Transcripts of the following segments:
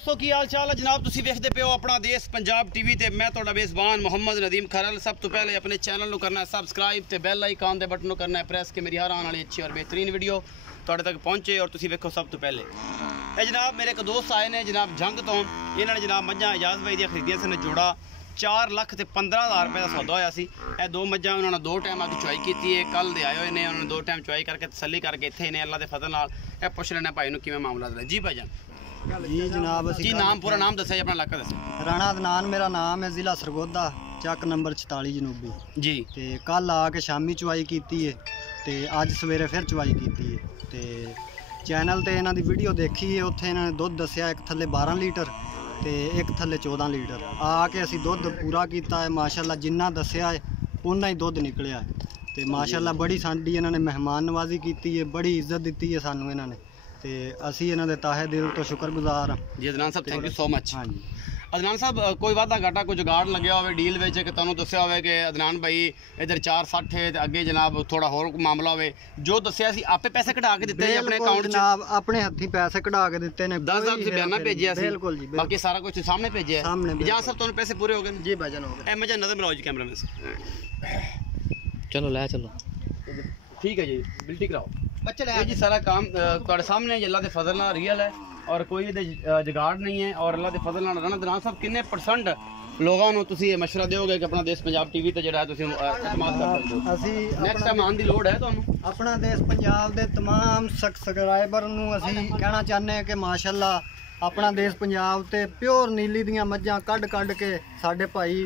दोस्तों की हाल चाल है जनाब। तुसी वेखदे पे हो अपना देश पंजाब टीवी ते मैं तुहाडा मेज़बान मोहम्मद नदीम खरल। सब तो पहले अपने चैनल को करना है सबसक्राइब ते बेल आइकन दे बटन को करना है प्रेस के मेरी हर आने वाली अच्छी और बेहतरीन वीडियो तुहाडे तक पहुँचे और तुसी वेखो सब तो पहले। ये जनाब मेरे एक दोस्त आए ने जनाब जंग तो, इन्होंने जनाब मझां इजाज़ भाई दी खरीदियां सन। जोड़ा 4,15,000 रुपये का सौदा होया सी। ए दो मझां उन्होंने दो टाइम अग चुआई की है, कल दे आए हुए ने, उन्होंने दो टाइम चुआई करके तसली करके इत्थे ने। अल्लाह के फजल नाल ए पुछ लेने भाई नूं किवें मामला है जी भाईजान। जी जनाब जी नाम पूरा नाम दस्सो, अपना इलाका दस्सो। राणा अदनान मेरा नाम है, ज़िला सरगोदा, चक नंबर 44 जनूबी जी। ते कल आके शामी चुआई की है ते अज सवेरे फिर चुआई की है ते चैनल ते इन्हां दी वीडियो देखी है। उत्थे इन्होंने दुध दस्सिया एक थल्ले 12 लीटर ते एक थल्ले 14 लीटर। आके असी दुध पूरा किया है माशाल्लाह, जिन्ना दस्सिया है उन्ना ही दुध निकलिया है ते माशाल्लाह बड़ी साडी इन्होंने मेहमान नवाजी की है, बड़ी इज्जत दी है सानू इन्होंने ते असी इन्हां दे ताहे दिल तो शुक्रगुजार हाँ जी। अदनान साहब थैंक यू सो मच। हाँ जी अदनान साहब कोई वादा घाटा कोई जुगाड़ लग्या हो डील में कि तुहानूं दस्सिया हो कि अदनान भाई इधर 460 है अगे जनाब थोड़ा होर मामला हो जो दस्सिया सी आपे पैसे कढ़ा के दिते अपने अकाउंट जनाब अपने हत्थी पैसे कढ़ा के दिते ने 10,000 रुपये बयाना भेजिया सी। बिल्कुल जी, बाकी सारा कुछ सामने भेजिया सामने। जहाँ सब तुहानूं पैसे पूरे हो गए जी भाईजान हो गए। मजा नजर मिलाओ जी कैमरा में से चलो लै चलो ठीक है जी बिल्टी कराओ ये जी सारा काम तुहाडे सामने अल्लाह के फजल नाल रियल है और कोई जुगाड़ नहीं है और अल्लाह के फजल नाल। राणा अदनान साहब किन्ने परसेंट लोगों को तुसी ये मशवरा दोगे कि अपना देश पंजाब टीवी ते जेड़ा तुसी इस्तेमाल कर सकते हो? असी नेक्स्ट टाइम आने की लोड़ है तुहानूं? अपना देश पंजाब दे तमाम सबसक्राइबर नूं असी कहना चाहते हैं कि माशाल्लाह अपना देश पंजाब ते प्योर नीली दियां मझां कढ़ के साडे भाई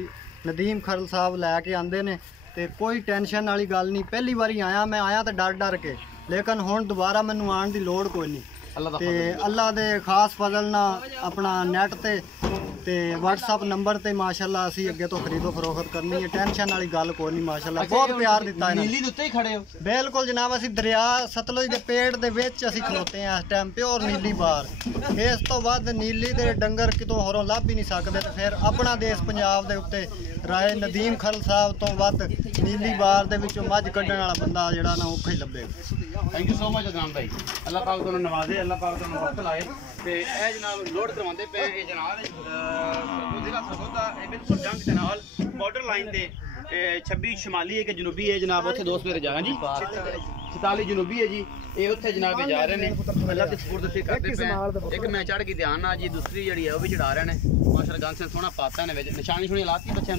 नदीम खरल साहब लैके आंदे ने ते कोई टेंशन वाली गल नहीं। पहली बारी आया मैं आया तो डर के, लेकिन हुण दोबारा मैनू आने की लोड़ कोई नहीं ते अल्लाह दे खास फजल ना अपना नैट ते व्हाट्सअप नंबर ते माशाल्लाह असी अगे तो खरीदो फरोख्त करनी है। टेंशन वाली गल कोई नहीं माशाल्लाह बहुत प्यार दिता है। नीली दे उत्ते ही खड़े हो? बिल्कुल जनाब, असी दरिया सतलुज के पेड़ दे विच असी खलोते हैं इस टाइम, प्योर नीली बार। इस तो बाद नीली दे डंगर कितों होरों लभ ही नहीं सकते ते फिर अपना देश पंजाब दे उत्ते राय नदीम खरल साहब तो वध नीली बार दे विचों मझ कड्ढण वाला बंदा जेड़ा ना औखा ही लभेगा। Thank you so much Adnan भाई, अल्लाह पाक तुहानूं नवाजे, अल्लाह पाक तुहानूं वक्त लाए ते ए जनाब लोड करवांदे पे ए जनाब जिला सरगोदा बिल्कुल जंग दे नाल बॉर्डर लाइन ते 26 शमाली है कि जनूबी है जनाब। उत्थे दोस्त मेरे जा जी 44 जनूबी है जी, ये उत्थे जनाब जा रहे ने अल्लाह दी सपोर्ट से करते पे। एक मैं चढ़ के ध्यान ना जी, दूसरी जड़ी है वो भी चढ़ा रहे ने माशाल्लाह। गान से सोहना पाता ने निशानी छुनी लाती बच्चों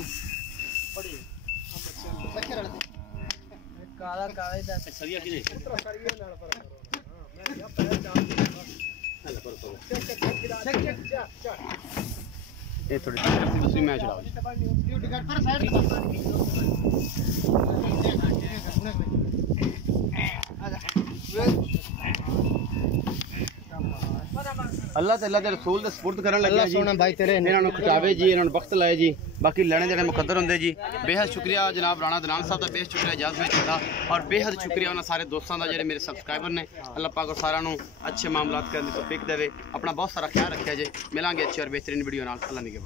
काला काला दा सरिया की ये थोड़ी दूसरी मैं चढ़ाओ अल्लाह ते अल्लाह दे रसूल दे सपुर्द करन लगे जी। भाई तेरे इन्हां नूं खटावे जी, इन्हां नूं वक्त लाए जी। बाकी लैने देने मुकद्दर होंदे जी। बेहद शुक्रिया जनाब राणा अदनान साहब का, बेहद शुक्रिया इजाज़ भाई तुहाडा और बेहद शुक्रिया उन्होंने सारे दोस्तों का जेडे मेरे सबसक्राइबर ने। अल्लाह पाक सारा नूं अच्छे मामलात करने की तौफीक देवे। अपना बहुत सारा ख्याल रखिया जे। मिलांगे अच्छी और बेहतरीन वीडियो नाल। अल्लाह निगहबान।